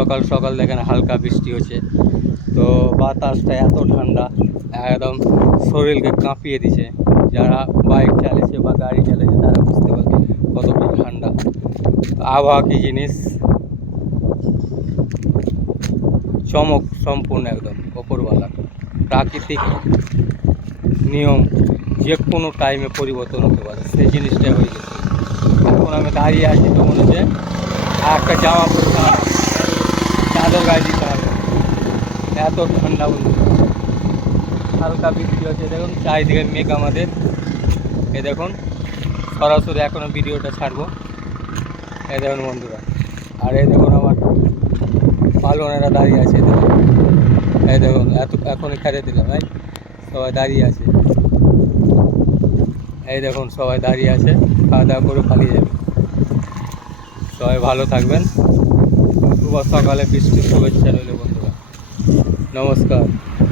সকাল সকাল দেখেন হালকা বৃষ্টি হচ্ছে, তো বাতাসটা এত ঠান্ডা একদম শরীরকে কাঁপিয়ে দিছে। যারা বাইক চালিয়েছে বা গাড়ি চালিয়েছে তারা বুঝতে পারবে কতটা ঠান্ডা। আবহাওয়া কী জিনিস, চমক সম্পূর্ণ একদম ওপরওয়ালা প্রাকৃতিক নিয়ম, যে কোনো টাইমে পরিবর্তন হতে পারে, সেই জিনিসটা হয়ে গেছে। এখন আমি দাঁড়িয়ে আছি তো মনে হচ্ছে একটা জামা পরতে হবে, চাদর গায়ে দিতে হবে, এত ঠান্ডা বন্ধু। হালকা বৃষ্টি হচ্ছে, দেখুন চারিদিকে মেঘ আমাদের। এ দেখুন সরাসরি এখনও ভিডিওটা ছাড়বো, এ দেখুন বন্ধুরা। আর এই দেখুন আমার পালনেরা দাঁড়িয়ে আছে, দেখুন এই দেখুন এখনই খেতে দিলাম ভাই, সবাই দাঁড়িয়ে আছে। এই দেখুন সবাই দাঁড়িয়ে আছে, খাওয়া দাওয়া করে পালিয়ে যাবে। সবাই ভালো থাকবেন। শুভ সকালে বৃষ্টির শুভেচ্ছা রইল বন্ধুরা, নমস্কার।